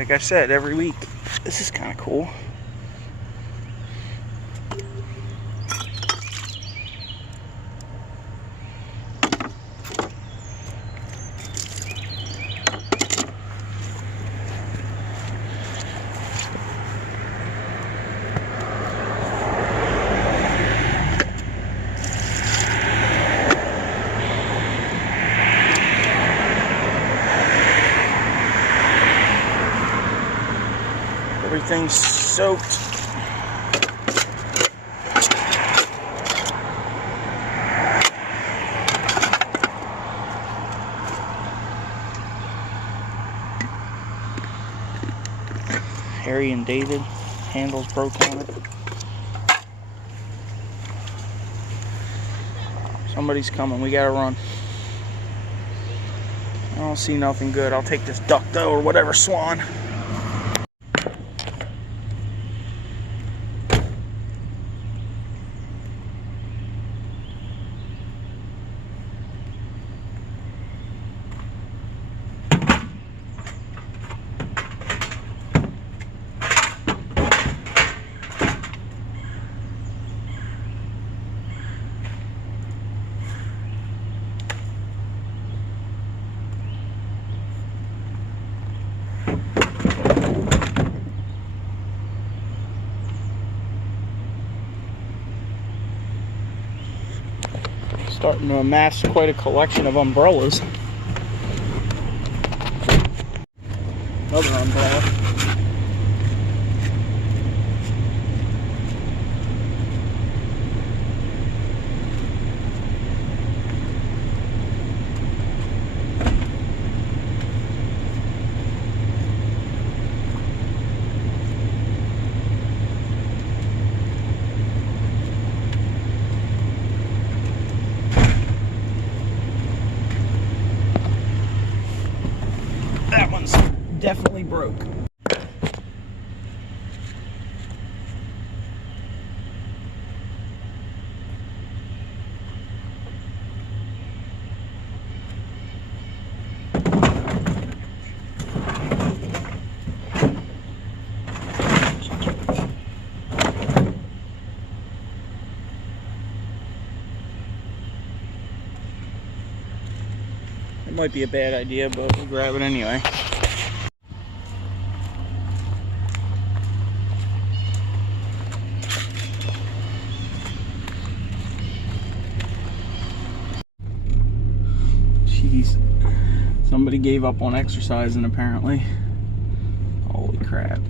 like I said, every week. This is kind of cool. Everything's soaked. Harry and David, handles broke on it. Somebody's coming, we gotta run. I don't see nothing good. I'll take this duck though, or whatever, swan. Starting to amass quite a collection of umbrellas. Another umbrella. That one's definitely broke. It might be a bad idea, but we'll grab it anyway. Jeez. Somebody gave up on exercising apparently. Holy crap.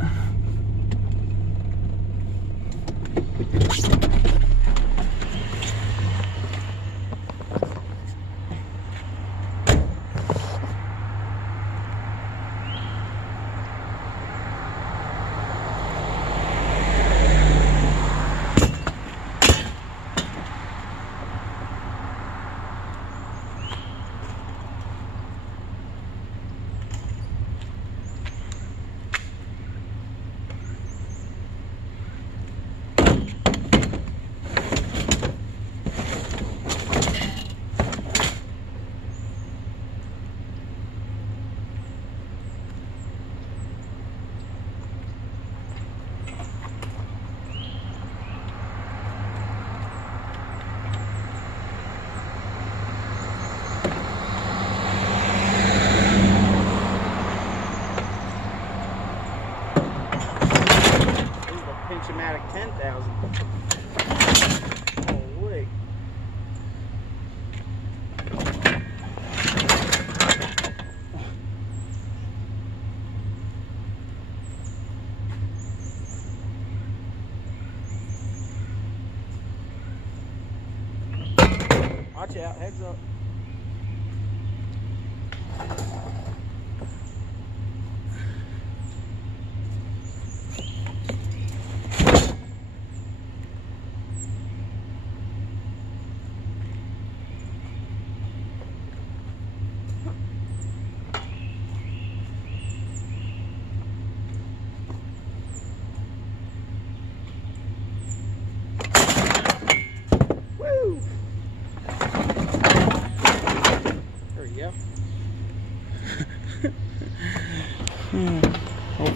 Pinch-o-matic 10,000. Holy. Watch out, heads up.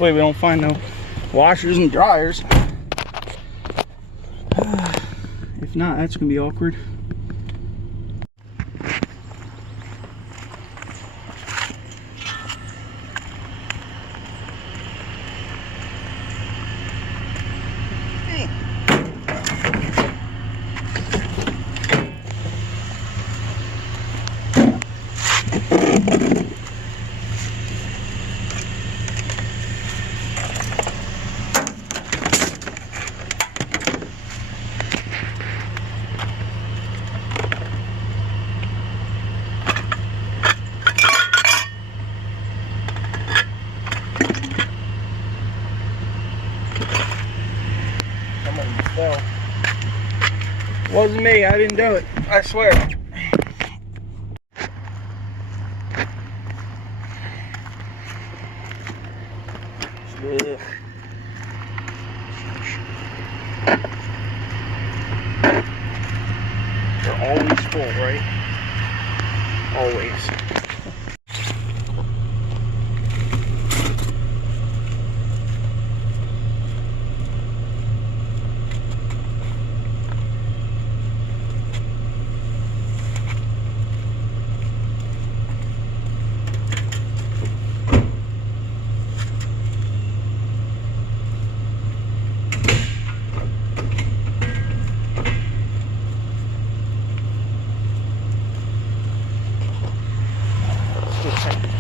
Hopefully we don't find no washers and dryers. If not, that's gonna be awkward. So, wasn't me, I didn't do it, I swear. Ugh. They're always full, right? Always.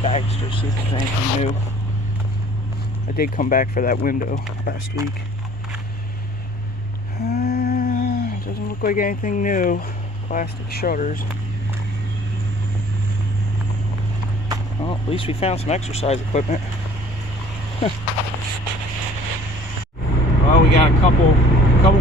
Bagster, see if there's anything new. I did come back for that window last week. Doesn't look like anything new. Plastic shutters. Well, at least we found some exercise equipment. Well, we got a couple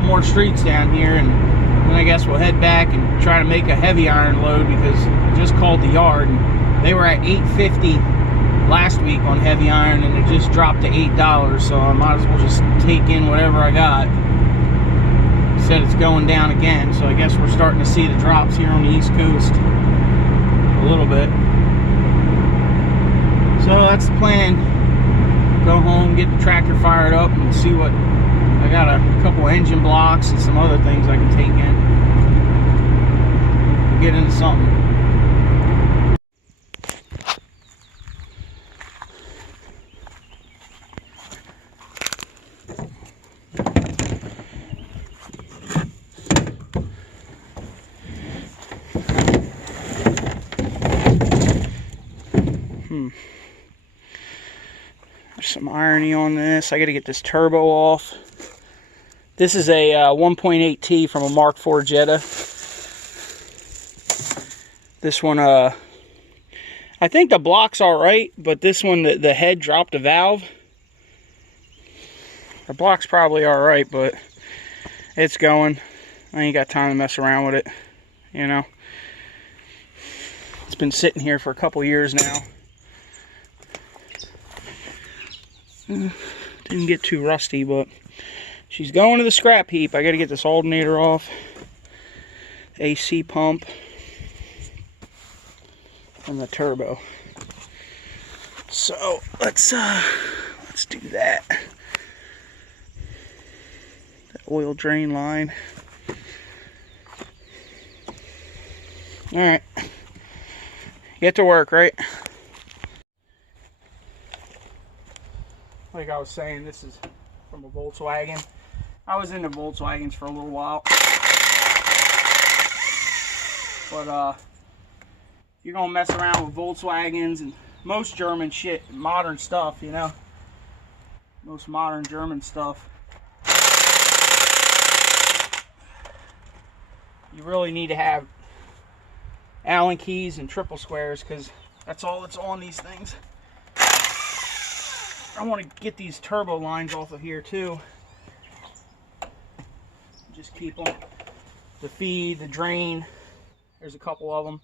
more streets down here, and then I guess we'll head back and try to make a heavy iron load, because I just called the yard and they were at $8.50 last week on heavy iron, and it just dropped to $8, so I might as well just take in whatever I got. Said it's going down again, so I guess we're starting to see the drops here on the East Coast a little bit. So that's the plan. Go home, get the tractor fired up, and see what I got. A couple engine blocks and some other things I can take in. We'll get into something. There's some irony on this. I got to get this turbo off. This is a 1.8T from a Mark IV Jetta. This one, I think the block's alright, but this one, the head dropped a valve. The block's probably alright, but it's going. I ain't got time to mess around with it, you know. It's been sitting here for a couple years now. Didn't get too rusty, but she's going to the scrap heap. I got to get this alternator off, AC pump, and the turbo. So let's do that. That oil drain line. All right, get to work, right? Like I was saying, this is from a Volkswagen. I was into Volkswagens for a little while. But you're gonna mess around with Volkswagens and most German shit, modern stuff, you know. Most modern German stuff. You really need to have Allen keys and triple squares, because that's all that's on these things. I want to get these turbo lines off of here too. Just keep them. The feed, the drain. There's a couple of them.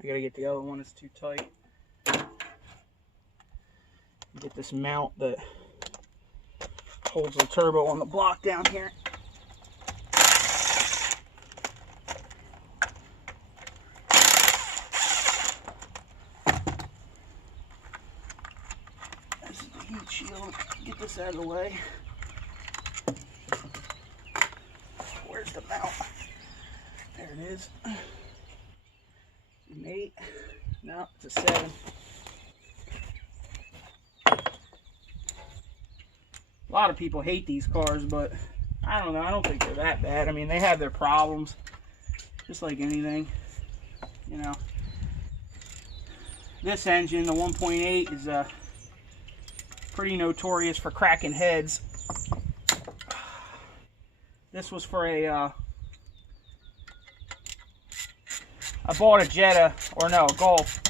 I gotta get the other one, it's too tight. Get this mount that holds the turbo on the block down here. this out of the way. Where's the mount? There it is. An 8. No, it's a 7. A lot of people hate these cars, but I don't know. I don't think they're that bad. I mean, they have their problems, just like anything, you know. This engine, the 1.8, is pretty notorious for cracking heads. This was for a I bought a Jetta, or no, a Golf,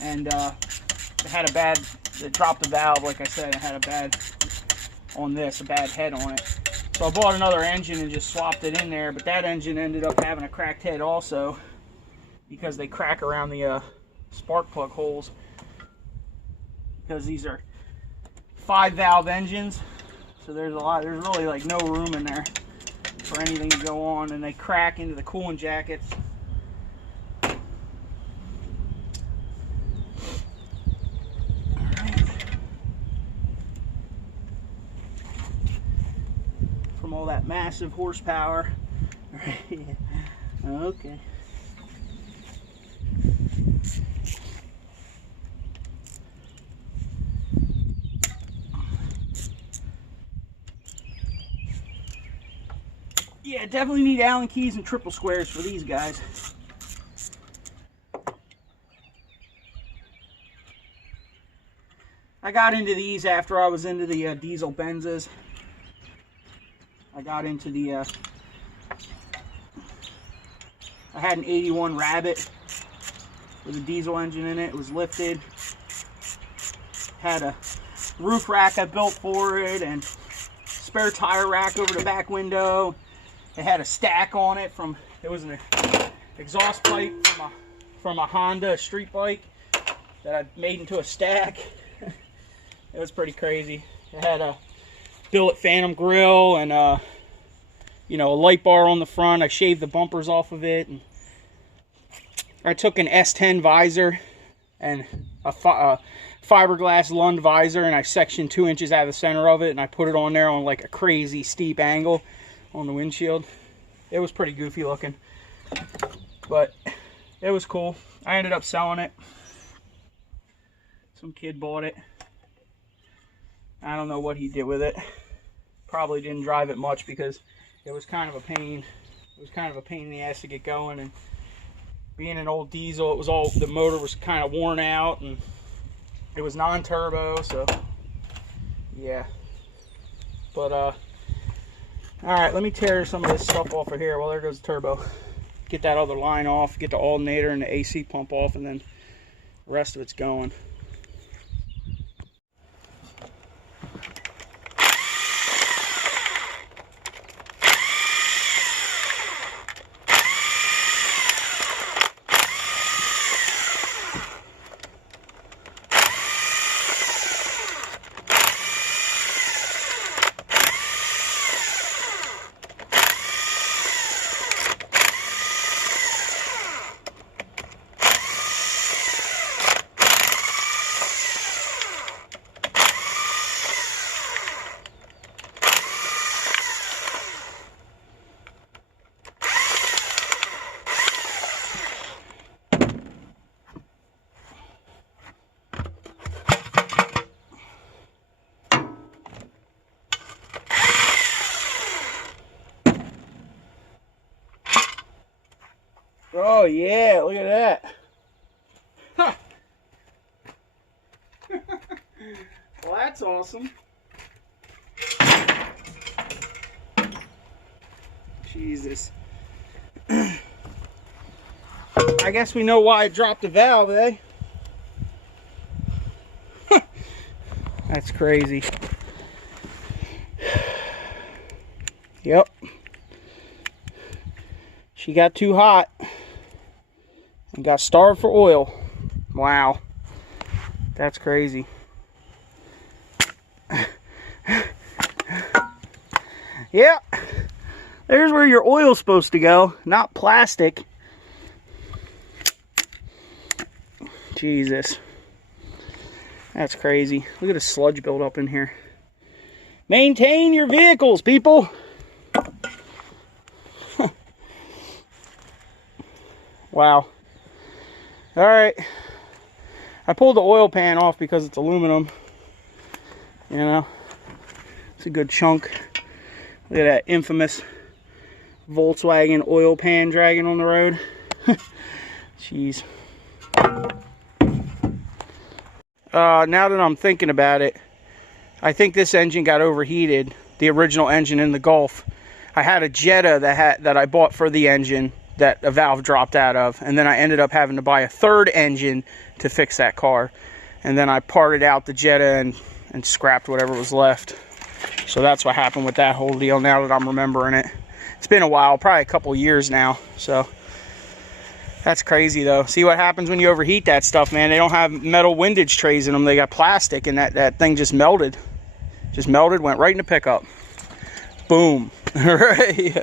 and it had a bad, it dropped the valve, like I said. It had a bad, on this, a bad head on it. So I bought another engine and just swapped it in there, but that engine ended up having a cracked head also, because they crack around the spark plug holes, because these are 5-valve engines, so there's really like no room in there for anything to go on, and they crack into the coolant jackets. From all that massive horsepower. Okay. Yeah, definitely need Allen keys and triple squares for these guys. I got into these after I was into the diesel Benzes. I got into the, I had an 81 Rabbit with a diesel engine in it. It was lifted. Had a roof rack I built for it, and spare tire rack over the back window. It had a stack on it from, it was an exhaust pipe from a Honda street bike that I made into a stack. It was pretty crazy. It had a billet Phantom grill and you know, a light bar on the front. I shaved the bumpers off of it, and I took an S10 visor and a fiberglass Lund visor, and I sectioned 2 inches out of the center of it, and I put it on there on like a crazy steep angle on the windshield. It was pretty goofy looking, but it was cool. I ended up selling it. Some kid bought it. I don't know what he did with it. Probably didn't drive it much because it was kind of a pain. It was kind of a pain in the ass to get going, and being an old diesel, it was all, the motor was kind of worn out, and it was non-turbo, so yeah. But all right, let me tear some of this stuff off of here. Well, there goes the turbo. Get that other line off, get the alternator and the AC pump off, and then the rest of it's going. Oh yeah, look at that. Huh. Well, that's awesome. Jesus. I guess we know why it dropped the valve, eh? That's crazy. Yep. She got too hot and got starved for oil. Wow. That's crazy. Yeah. There's where your oil's supposed to go, not plastic. Jesus. That's crazy. Look at the sludge build up in here. Maintain your vehicles, people. Wow. All right. I pulled the oil pan off because it's aluminum. You know, it's a good chunk. Look at that infamous Volkswagen oil pan dragging on the road. Jeez. Now that I'm thinking about it, I think this engine got overheated. The original engine in the Gulf. I had a Jetta that I bought for the engine that a valve dropped out of, and then I ended up having to buy a third engine to fix that car. And then I parted out the Jetta and scrapped whatever was left. So that's what happened with that whole deal, now that I'm remembering it. It's been a while, probably a couple years now. So that's crazy though. See what happens when you overheat that stuff, man. They don't have metal windage trays in them. They got plastic, and that thing just melted. Just melted, went right in the pickup. Boom. Right.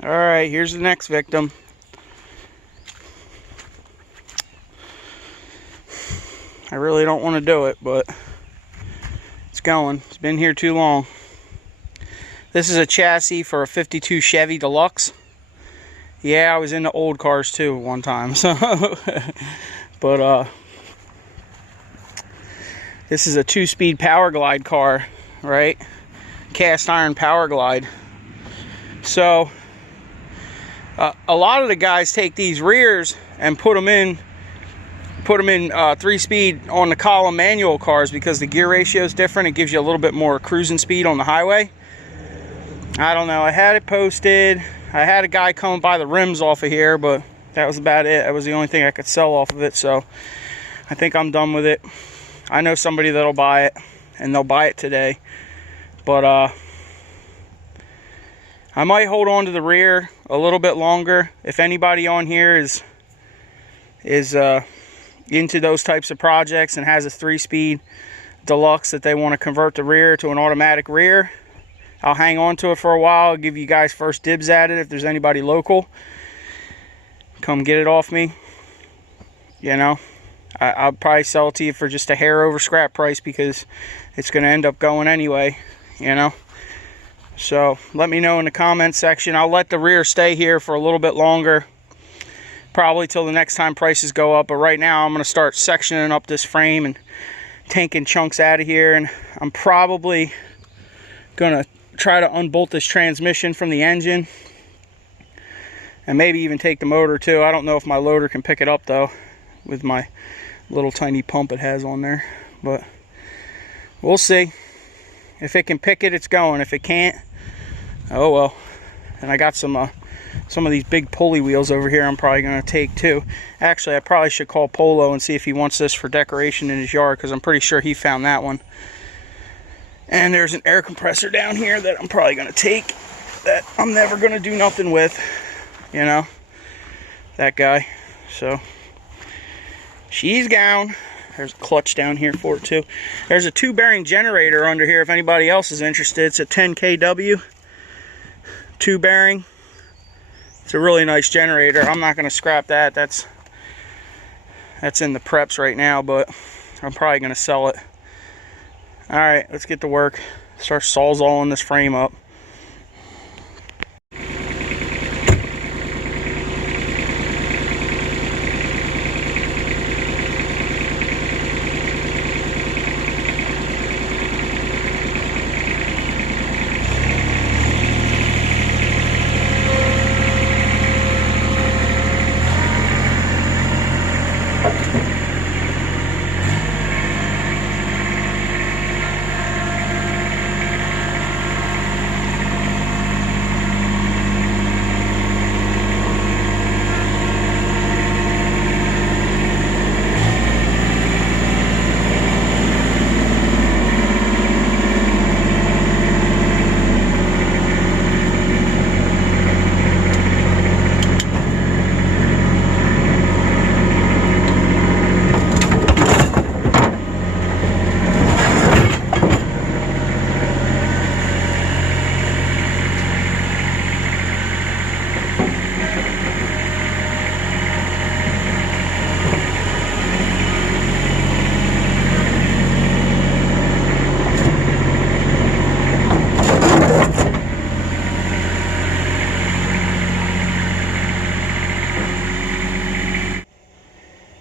Alright, here's the next victim. I really don't want to do it, but it's going. It's been here too long. This is a chassis for a 52 Chevy Deluxe. Yeah, I was into old cars too one time. So, but this is a 2-speed power glide car, right? Cast iron power glide. So a lot of the guys take these rears and put them in 3-speed on the column manual cars because the gear ratio is different. It gives you a little bit more cruising speed on the highway. I don't know. I had it posted. I had a guy come buy the rims off of here, but that was about it. That was the only thing I could sell off of it. So I think I'm done with it. I know somebody that'll buy it, and they'll buy it today. But I might hold on to the rear a little bit longer. If anybody on here is into those types of projects and has a 3-speed Deluxe that they want to convert the rear to an automatic rear, I'll hang on to it for a while. I'll give you guys first dibs at it. If there's anybody local, come get it off me. You know, I'll probably sell it to you for just a hair over scrap price because it's going to end up going anyway, you know. So let me know in the comments section. I'll let the rear stay here for a little bit longer, probably till the next time prices go up. But right now I'm going to start sectioning up this frame and taking chunks out of here. And I'm probably going to try to unbolt this transmission from the engine and maybe even take the motor too. I don't know if my loader can pick it up though with my little tiny pump it has on there, but we'll see. If it can pick it, it's going. If it can't, oh well. And I got some of these big pulley wheels over here I'm probably going to take too. Actually, I probably should call Polo and see if he wants this for decoration in his yard, because I'm pretty sure he found that one. And there's an air compressor down here that I'm probably going to take that I'm never going to do nothing with, you know, that guy. So she's gone. There's a clutch down here for it too. There's a 2-bearing generator under here if anybody else is interested. It's a 10 kW, 2-bearing. It's a really nice generator. I'm not going to scrap that. That's in the preps right now, but I'm probably going to sell it. Alright, let's get to work. Start sawzalling this frame up.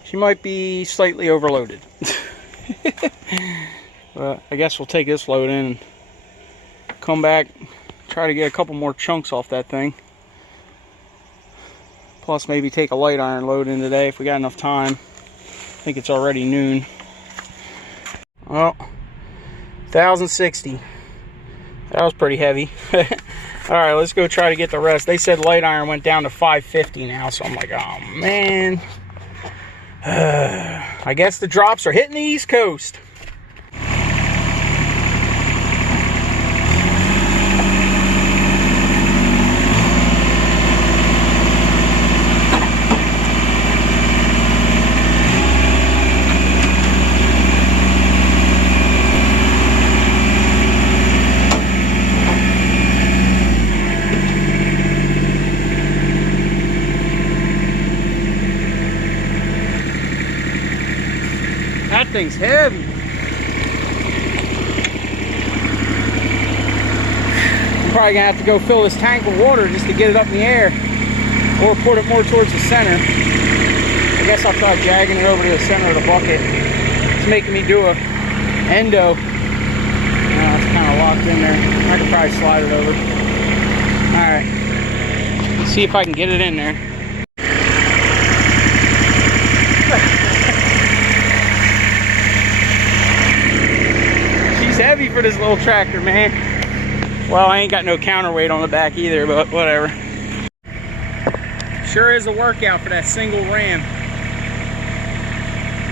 She might be slightly overloaded. But I guess we'll take this load in and come back, try to get a couple more chunks off that thing. Plus maybe take a light iron load in today if we got enough time. I think it's already noon. Well, 1,060. That was pretty heavy. Alright, let's go try to get the rest. They said light iron went down to 550 now, so I'm like, oh man. I guess the drops are hitting the East Coast. That thing's heavy. I'm probably gonna have to go fill this tank with water just to get it up in the air, or put it more towards the center. I guess I'll try dragging it over to the center of the bucket. It's making me do a endo. It's kind of locked in there. I could probably slide it over. All right, let's see if I can get it in there. Heavy for this little tractor, man. Well, I ain't got no counterweight on the back either, but whatever. Sure is a workout for that single ram,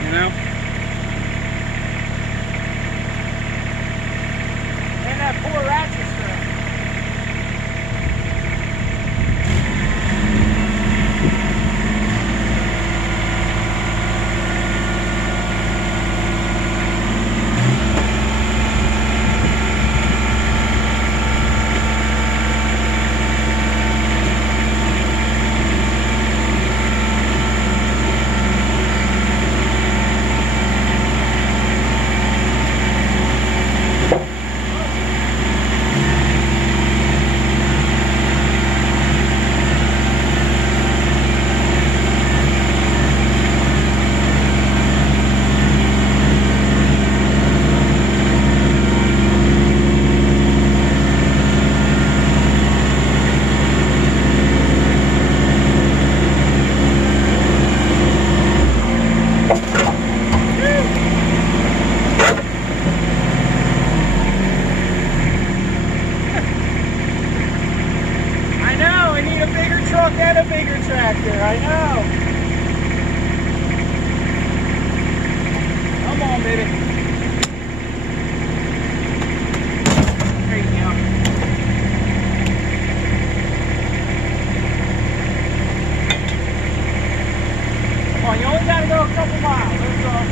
you know. And that poor ratchet strap. And a bigger tractor, I know. Come on, baby. There you go. Come on, you only gotta go a couple miles, that's all.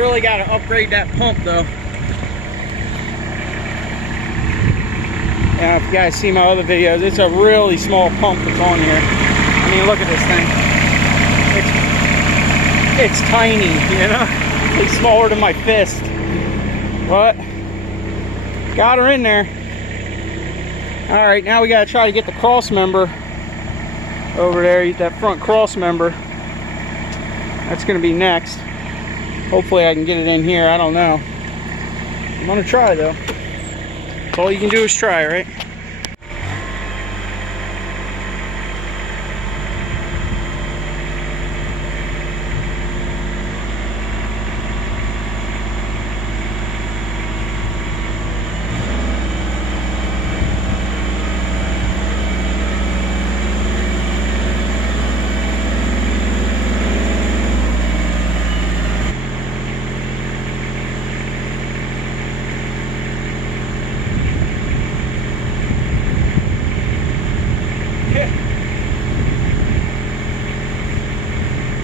really got to upgrade that pump though. Yeah, if you guys see my other videos, it's a really small pump that's on here. I mean, look at this thing. It's tiny, you know? It's smaller than my fist. But got her in there. All right, now we got to try to get the cross member over there, that front cross member. That's going to be next. Hopefully I can get it in here. I don't know. I'm going to try though. All you can do is try, right?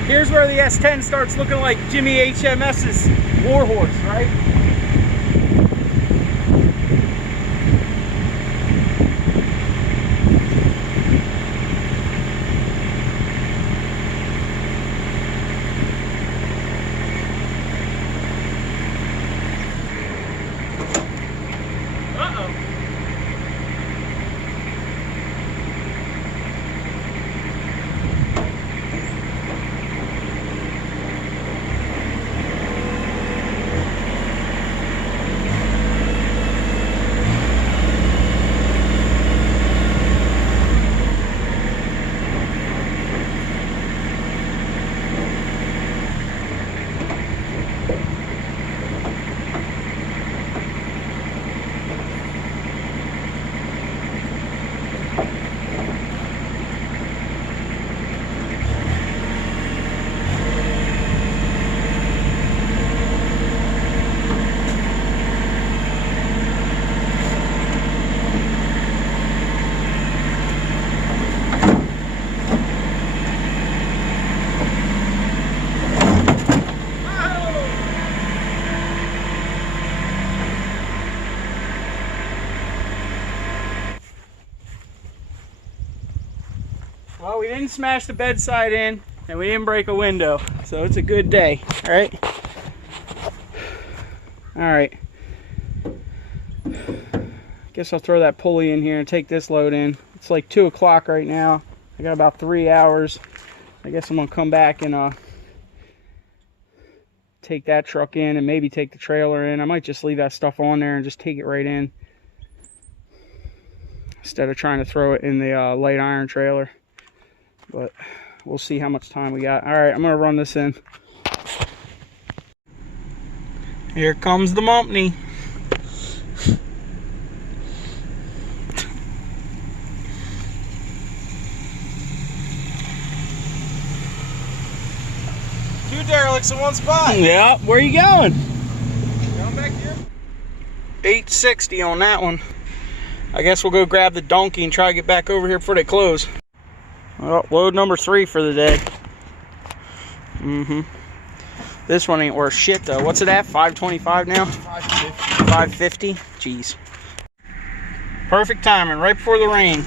Here's where the S10 starts looking like Jimmy HMS's Warhorse, right? Well, we didn't smash the bedside in, and we didn't break a window, so it's a good day, all right? All right. Guess I'll throw that pulley in here and take this load in. It's like 2 o'clock right now. I got about 3 hours. I guess I'm gonna come back and take that truck in and maybe take the trailer in. I might just leave that stuff on there and just take it right in instead of trying to throw it in the light iron trailer. But we'll see how much time we got. All right, I'm gonna run this in. Here comes the Mumpney. Two derelicts in one spot. Yeah, where are you going? Going back here. 860 on that one. I guess we'll go grab the donkey and try to get back over here before they close. Well, load number 3 for the day. This one ain't worth shit though. What's it at? 525 now? 550. 550? Jeez. Perfect timing, right before the rain.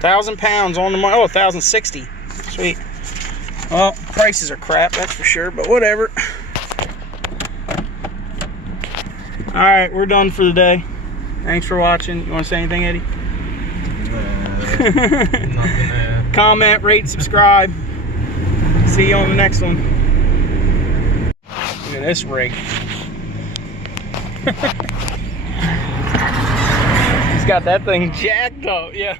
1,000 pounds on the money. Oh, 1,060. Sweet. Well, prices are crap, that's for sure, but whatever. Alright, we're done for the day. Thanks for watching. You want to say anything, Eddie? Nothing. Comment, rate, subscribe. See you on the next one. Look at this rig. He's got that thing jacked up, yeah.